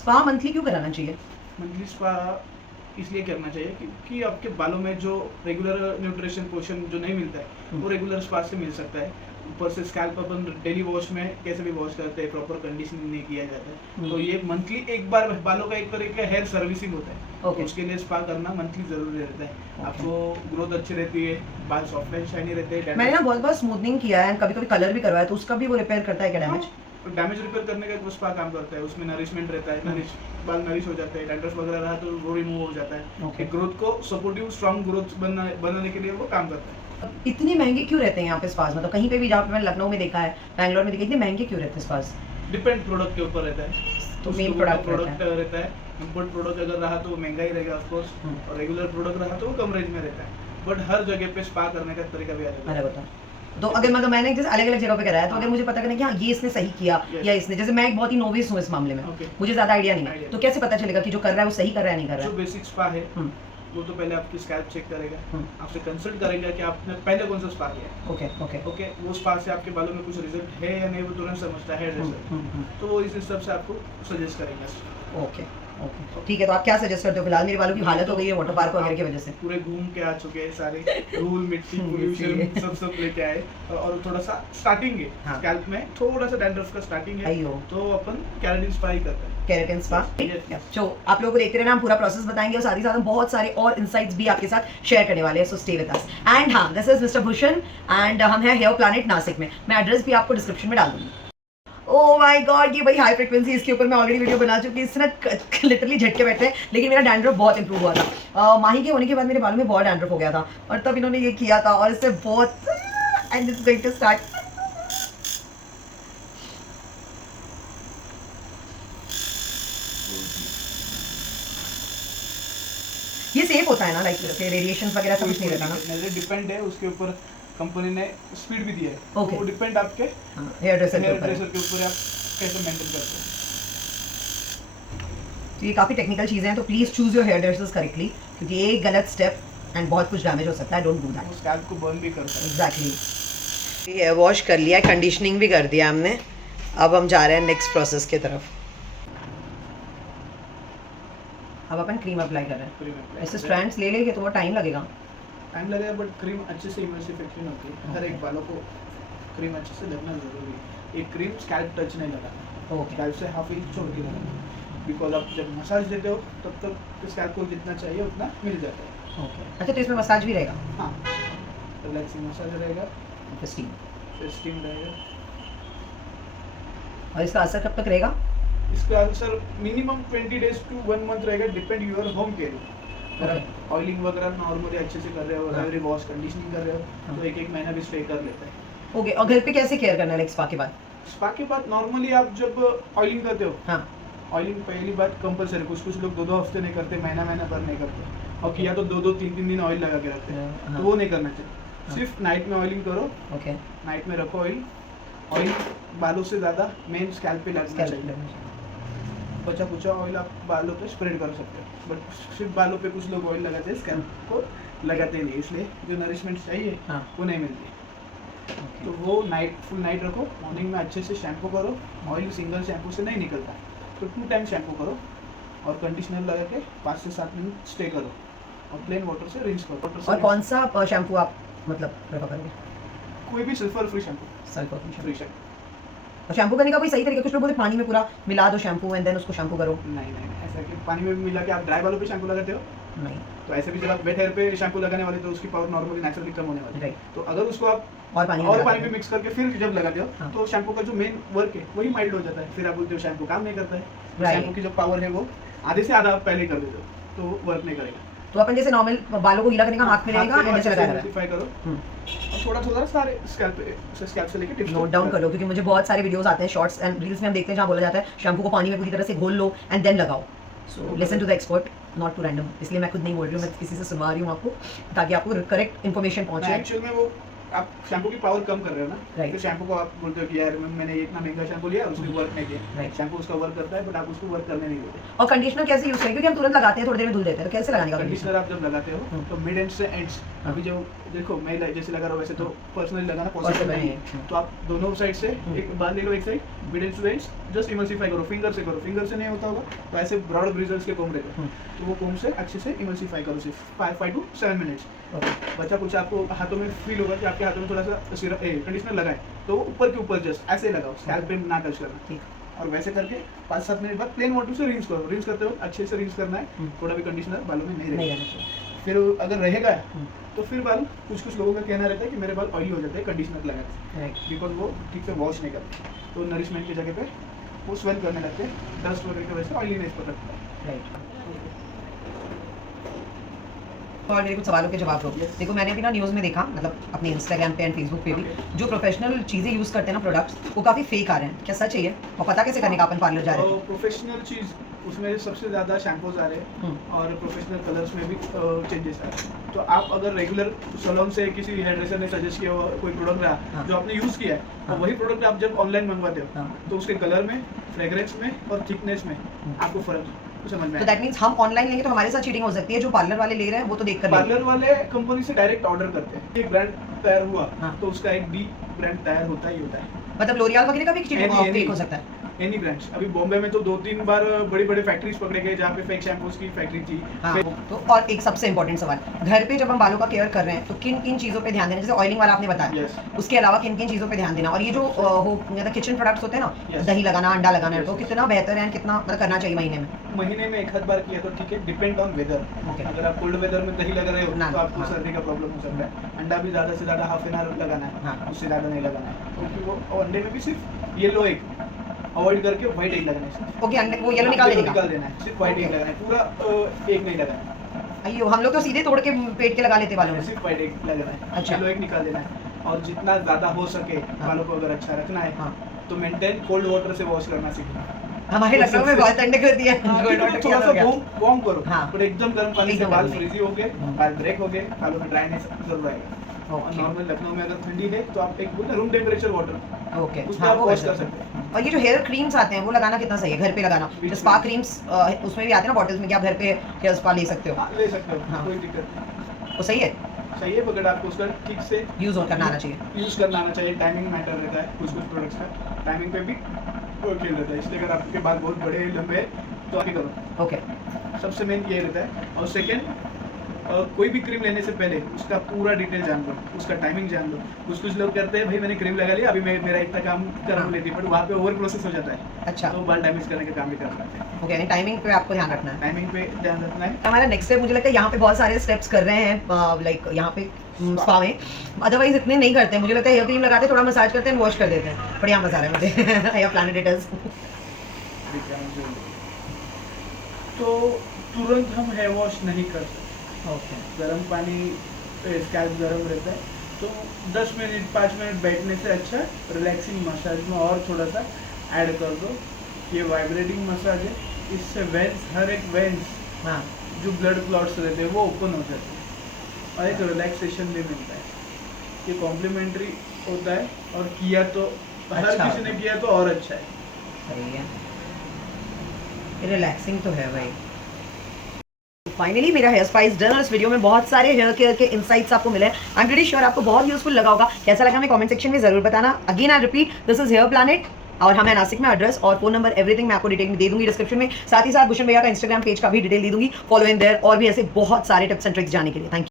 Spa monthly क्यों कराना चाहिए? मंथली स्पा इसलिए करना चाहिए क्योंकि आपके बालों में जो रेगुलर न्यूट्रिशन पोर्शन जो नहीं मिलता है वो रेगुलर स्पा से मिल सकता है। ऊपर से स्कैल्प अपन डेली वॉश में कैसे भी वॉश करते हैं, प्रॉपर कंडीशनिंग नहीं किया जाता है, तो ये मंथली एक बार बालों का एक तरह का हेयर सर्विसिंग होता है। Okay. उसके लिए स्पा करना मंथली जरूरी रहता है। Okay. आपको ग्रोथ अच्छी रहती है, बाल सॉफ्ट एंड शाइनी रहते हैं। मैंने ना बहुत बार स्मूथनिंग किया है, कभी कभी कलर भी करवाया, तो उसका भी वो रिपेयर करता है क्या डैमेज? डैमेज रिपेयर करने का वो स्पा काम करता है। उसमें नरिशमेंट रहता है, बाल नरिश हो जाते हैं, डैंड्रफ वगैरह रहा तो वो रिमूव हो जाता है। Okay. ग्रोथ को सपोर्टिव स्ट्रॉन्ग ग्रोथ बनाने के लिए वो काम करता है। इतने महंगे क्यों रहते हैं यहाँ पे स्पास? मतलब कहीं पे भी जहाँ पे मैंने लखनऊ में देखा है, बैंगलोर में देखा, इतने महंगे क्यों रहते हैं स्पास? डिपेंड प्रोडक्ट के ऊपर रहता है। तो मेन प्रोडक्ट रहता है। इम्पोर्ट प्रोडक्ट अगर रहा तो वो महंगा ही रहेगा ऑफकोर्स, और रेगुलर प्रोडक्ट रहा तो वो कम रेंज में रहता है। बट हर जगह पे स्पा करने का तरीका भी अलग होता है। तो अगर मतलब मैंने जैसे अलग अलग जगह पे कराया, तो अगर मुझे पता करना कि हाँ ये इसने सही किया या इसने, जैसे मैं एक बहुत ही नोविस हूँ इस मामले में, मुझे ज्यादा आइडिया नहीं है, तो कैसे पता चलेगा कि जो कर रहा है वो सही कर रहा है नहीं कर रहा है? जो बेसिक स्पा है वो तो पहले आपकी स्कैल्प चेक करेगा, आपसे कंसल्ट करेगा कि आपने पहले कौन सा स्पा किया। ओके वो स्पा से आपके बालों में कुछ रिजल्ट है या नहीं वो तुरंत समझता है तो वो इस हिसाब से आपको सजेस्ट करेगा। ओके ठीक है, तो आप क्या सजेस्ट करते हो? फिलहाल मेरे बालों की हालत हो गई है वाटर पार्क वगैरह की वजह से, पूरे घूम के आ चुके हैं सारे धूल मिट्टी पोल्यूशन सब लेके आए, और थोड़ा सा स्टार्टिंग है स्कैल्प में, थोड़ा सा डैंड्रफ का स्टार्टिंग है, तो अपन केराटिन स्पा ही करते हैं। केराटिन स्पा जो आप लोगों को देखते रहना, हम पूरा प्रोसेस बताएंगे और साथ ही साथ हम बहुत सारे और इनसाइट्स भी आपके साथ शेयर करने वाले हैं, so stay with us. And हाँ, this is mister Bhushan and हम हैं हेयर प्लैनेट नासिक में। मैं एड्रेस भी आपको डिस्क्रिप्शन में डाल दूंगी। ओह माय गॉड, ये भाई हाई फ्रीक्वेंसी, इसके ऊपर मैं ऑलरेडी वीडियो बना चुकी हूँ। इससे ना लिटरली झटके बैठे हैं, लेकिन मेरा डैंड्रफ बहुत इंप्रूव हुआ था। माही के होने के बाद मेरे बालों में बहुत डैंड्रफ हो गया था, और तब इन्होंने ये किया था, और इससे बहुत and it's going to start. ये सेफ होता है ना, लाइक रेडिएशन वगैरह सब कुछ नहीं रहता ना? डिपेंड है उसके ऊपर, कंपनी ने स्पीड भी दिया है, okay. वो डिपेंड आपके हेयर ड्रेसर के ऊपर आप कैसे मेंटेन करते हैं। तो ये काफ़ी टेक्निकल चीज़ें हैं, तो please choose your hairdressers correctly, क्योंकि एक गलत स्टेप एंड बहुत कुछ डैमेज हो सकता है। Don't do that. स्कैल्प को बर्न भी करता है। एग्जैक्टली। हेयर वॉश कर लिया, कंडीशनिंग भी कर दिया हमने, अब हम जा रहे हैं नेक्स्ट प्रोसेस की तरफ। अब अपन क्रीम अप्लाई कर रहे हैं। ऐसे स्ट्रैंड्स ले लेंगे तो वो टाइम लगेगा, बट क्रीम अच्छे से इमल्सिफिकेशन होती है। हर एक बालों को क्रीम अच्छे से लगना जरूरी है। एक क्रीम स्कैल्प टच नहीं लगाना, स्कैल्प से हाफ इंच छोड़ के लगाना, बिकॉज आप जब मसाज देते हो तब तक स्कैल्प को जितना चाहिए उतना मिल जाता है। अच्छा, तो इसमें मसाज भी रहेगा? हाँ, रिलैक्सिंग मसाज रहेगा, स्टीम रहेगा। और इसका असर कब तक रहेगा? इसका असर मिनिमम 20 डेज टू 1 मंथ रहेगा, डिपेंड यूर होम केयर। अगर ऑयलिंग वगैरह नॉर्मली अच्छे से कर रहे हो, एवरी वॉश कंडीशनिंग कर रहे हो, तो 1-1 महीना भी स्टे कर लेता है। ओके, और घर पे कैसे केयर करना है स्पा के बाद? स्पा के बाद नॉर्मली आप जब ऑयलिंग करते हो, हाँ, ऑयलिंग पहली बात कंपलसरी, कुछ लोग 2-2 हफ्ते नहीं करते, महीना भर नहीं करते, और किया तो 2-2 3-3 दिन ऑयल लगा के रखते हैं, तो वो नहीं करना चाहिए। सिर्फ नाइट में ऑयलिंग करो। ओके, नाइट में रखो ऑयल बालों से ज़्यादा मेन स्कैल्प पे लगना चाहिए। बचा कुचा ऑयल आप बालों पे स्प्रेड कर सकते हो, बट सिर्फ बालों पे कुछ लोग ऑयल लगाते हैं, स्कैल्प को लगाते नहीं, इसलिए जो नरिशमेंट चाहिए वो नहीं मिलती। तो वो फुल नाइट रखो, मॉर्निंग में अच्छे से शैम्पू करो। ऑयल सिंगल शैम्पू से नहीं निकलता, तो 2 टाइम शैम्पू करो, और कंडीशनर लगा के 5 से 7 मिनट स्टे करो, और प्लेन वाटर से रिंस करो। और कौन सा शैम्पू आप मतलब प्रेफर करेंगे? कोई भी sulphur free shampoo. Free shampoo. और शैम्पू करने का कोई सही तरीका? कुछ लोग बोलते पानी में पूरा मिला दो शैम्पू एंड देन उसको शैम्पू करो। नहीं, ऐसा कि पानी में मिला के आप ड्राई बालों पे शैम्पू लगाते हो? नहीं। तो ऐसे भी जब आप वेट हेयर पे शैम्पू लगाने वाले, तो उसकी पावर नॉर्मली नेचुरली कम होने वाली है। तो अगर उसको आप और पानी में मिक्स करके फिर जब लगाते हो, तो शैम्पू का जो मेन वर्क है वही माइल्ड हो जाता है। फिर आप बोलते हो शैम्पू काम नहीं करता है। शैम्पू की जो पावर है वो आधे से आधा आप पहले कर देते हो, तो वर्क नहीं करेगा। तो अपन जैसे नॉर्मल बालों को गीला करने का हाथ में रहेगा, हैंड से लगाना करो, और थोड़ा सारे स्कैल्प से लेके टिप्स नोट डाउन कर लो, क्योंकि मुझे बहुत सारे वीडियोस आते हैं, शॉर्ट्स एंड रील्स में हम देखते हैं जहाँ बोला जाता है शैम्पू को पानी में पूरी तरह से घोल लो एंड देन लगाओ। So listen to the expert, not to random. इसलिए मैं खुद नहीं बोल रही हूँ, मैं किसी से सुनवा रही हूँ आपको, ताकि आपको करेक्ट इन्फॉर्मेशन पहुँचे। एक्चुअल में वो आप शैम्पू की पावर कम कर रहे हो ना, तो शैम्पू को आप बोलते हो कि यार मैंने इतना महंगा शैम्पू लिया, उसने वर्क नहीं किया। शैम्पू उसका वर्क करता है, बट आप उसको वर्क करने नहीं देते। और कंडीशनर कैसे यूज करें? क्योंकि हम तुरंत लगाते हैं, थोड़ी देर में धुल देते हैं, तो कैसे लगाने का कंडीशनर? आप जब लगाते हो तो मिड एंड से एंड्स, अभी जो देखो मैं जैसे लगा रहा हूँ वैसे तो पर्सनली लगाना पॉसिबल नहीं है, तो आप दोनों साइड से एक बाल ले लो, एक side middle two ends just emulsify करो, फिंगर से करो, फिंगर से नहीं होता होगा तो ऐसे ब्रॉड ब्रिजल्स के कोम रहते हैं, तो वो कोम से अच्छे से इमल्सिफाई करो सिर्फ 5 to 7 मिनट्स। बचा कुछ आपको हाथों में फील होगा कि आपके हाथों में थोड़ा सा सिरप कंडीशनर लगाए तो ऊपर के ऊपर जस्ट ऐसे लगाओ, स्कैल्प पे ना टच करना, और वैसे करके 5-7 मिनट बाद प्लेन वाटर से रिंस करो। रिंस करते वक्त अच्छे से रिंस करना है, थोड़ा भी कंडीशनर बालों में नहीं रहेगा। फिर अगर रहेगा तो फिर बाल, कुछ लोगों का कहना रहता है कि मेरे बाल ऑयली हो जाते हैं कंडीशनर लगाने से, बिकॉज वो ठीक से वॉश नहीं करते, तो नरिशमेंट की जगह पे वो स्वेल करने लगते हैं, डस्ट वगैरह की वजह से ऑयलीनेस पकड़ता है। और मेरे कुछ सवालों के जवाब दो। देखो मैंने अभी ना न्यूज़ में देखा, मतलब अपने इंस्टाग्राम पे एंड फेसबुक पे भी, जो प्रोफेशनल चीज़ें यूज़ करते हैं ना प्रोडक्ट्स, वो काफ़ी फेक आ रहे हैं। क्या सच है ये? और पता कैसे करने का अपन पार्लर जा रहे हैं? प्रोफेशनल चीज़ उसमें सबसे ज़्यादा शैम्पूज आ रहे हैं और प्रोफेशनल कलर्स में भी चेंजेस आ रहे हैं। तो आप अगर रेगुलर सैलून से किसी हेयर ड्रेसर ने सजेस्ट किया हुआ कोई प्रोडक्ट रहा जो आपने यूज़ किया है, और वही प्रोडक्ट आप जब ऑनलाइन मंगवाते हो तो उसके कलर में, फ्रेग्रेंस में और थिकनेस में आपको फर्क समझ में। तो दैट मींस हम ऑनलाइन लेंगे तो हमारे साथ चीटिंग हो सकती है, जो पार्लर वाले ले रहे हैं वो तो देखकर पार्लर वाले कंपनी से डायरेक्ट ऑर्डर करते हैं। एक ब्रांड तैयार हुआ तो उसका एक डी ब्रांड तैयार होता ही होता है। मतलब लोरियल वगैरह का भी चीटिंग हो सकता है। एनी ब्रांड्स, अभी बॉम्बे में तो 2-3 बार बड़ी फैक्ट्रीज पकड़े गए जहाँ पे फेक शैम्पूज की फैक्ट्री थी। तो और एक सबसे इंपॉर्टेंट सवाल, घर पे जब हम बालों का केयर कर रहे हैं तो किन किन चीज़ों पे ध्यान देना? जैसे ऑयलिंग वाला आपने बताया, उसके अलावा किन किन चीज़ों पे ध्यान देना? और ये जो मतलब किचन प्रोडक्ट्स होते हैं ना, दही लगाना, अंडा लगाना है, तो कितना बेहतर है, कितना मतलब करना चाहिए महीने में एक बार किया तो ठीक है, डिपेंड ऑन वेदर। अगर आप कोल्ड वेदर में दही लगा रहे हो तो आपको सर्दी का प्रॉब्लम हो सकता है। अंडा भी ज़्यादा से ज़्यादा हाफ एन आवर लगाना है, उससे ज़्यादा नहीं लगाना है, क्योंकि वो अंडे में भी सिर्फ येलो एग अवॉइड करके व्हाइट एग लगाना है। ओके, अंडे वो येलो निकाल देना है, सिर्फ व्हाइट एग लगाना है, पूरा एग नहीं लगाना है। अयो, हम लोग तो सीधे तोड़ के पेट के लगा लेते बालों में। सिर्फ व्हाइट एग लगाना है, अच्छा, येलो एग निकाल देना है। और जितना ज़्यादा हो सके बालों को अगर अच्छा रखना है तो मेंटेन कोल्ड वाटर से वॉश करना सीखना। हमारे लखनऊ में बहुत ठंडे कर दिया, थोड़ा सा वार्म करो, पर एकदम गर्म पानी से बाल फ्रीजी हो गए, बाल ब्रेक हो गए, बालों में ड्राइनेस जरूर आएगा। और नॉर्मल लखनऊ में अगर ठंडी है तो आप एक रूम टेम्परेचर वाटर, ओके, उसमें आप वॉश कर सकते हैं। और ये जो हेयर क्रीम्स आते हैं वो लगाना कितना सही है घर पे लगाना? जो स्पा क्रीम्स उसमें भी आते हैं ना बॉटल्स में, कि आप घर पे हेयर स्पा ले सकते हो? ले सकते हो, कोई दिक्कत नहीं। वो सही है? सही है, बट आपको उसका ठीक से यूज करना आना चाहिए। टाइमिंग मैटर रहता है कुछ प्रोडक्ट्स का, टाइमिंग पे भी खेल रहता है, इसलिए अगर आपके बाल बहुत बड़े लंबे तो आगे करो। ओके, सबसे मेन ये रहता है। और सेकेंड, कोई भी क्रीम लेने से पहले उसका पूरा डिटेल जान लो, उसका टाइमिंग जान लो। कुछ लोग करते हैं, भाई मैंने क्रीम लगा लिया, अभी मेरा इतना काम कर लेती है, बट वहाँ पे ओवर प्रोसेस हो जाता है। अच्छा, तो बाल डैमेज करने का काम भी कर सकते हैं। ओके, टाइमिंग पे आपको ध्यान रखना है। टाइमिंग पे ध्यान रखना है। हमारा नेक्स्ट स्टेप, मुझे लगता है यहाँ पे बहुत सारे स्टेप्स कर रहे हैं, लाइक यहाँ पे स्पा में, अदरवाइज इतने नहीं करते हैं। मुझे लगता है हेयर क्रीम लगाते हैं, थोड़ा मसाज करते हैं, वॉश कर देते हैं। बढ़िया मजा आ रहा है मुझे। या प्लानेट इटर्स तो तुरंत हम हेयर वॉश नहीं कर सकते। ओके, गर्म पानी, स्कैल्प गर्म रहता है तो 10 मिनट 5 मिनट बैठने से अच्छा रिलैक्सिंग मसाज में और थोड़ा सा ऐड कर दो। ये वाइब्रेटिंग मसाज है, इससे वेंस, हर एक वेंस, हाँ, जो ब्लड क्लॉट्स रहते हैं वो ओपन हो जाते हैं और एक रिलैक्सेशन भी मिलता है। ये कॉम्प्लीमेंट्री होता है और किया तो हर किसी ने किया तो और अच्छा है। सही है, रिलैक्सिंग तो है भाई। फाइनली मेरा हेयर स्पा इज डन और इस वीडियो में बहुत सारे हेयर केयर के इनसाइट्स आपको मिले। आई एम प्रीटी श्योर आपको बहुत यूजफुल लगा होगा। कैसा लगा हमें कमेंट सेक्शन में जरूर बताना। Again I repeat, this is here planet और हमें नासिक में एड्रेस और फोन नंबर एवरीथिंग मैं आपको डिटेल में दे दूंगी डिस्क्रिप्शन में। साथ ही साथ भूषण भैया का इंस्टाग्राम पेज का भी डिटेल दे दूंगी, फॉलो इन देयर। और भी ऐसे बहुत सारे टिप्स एंड ट्रिक्स जाने के लिए। Thank you.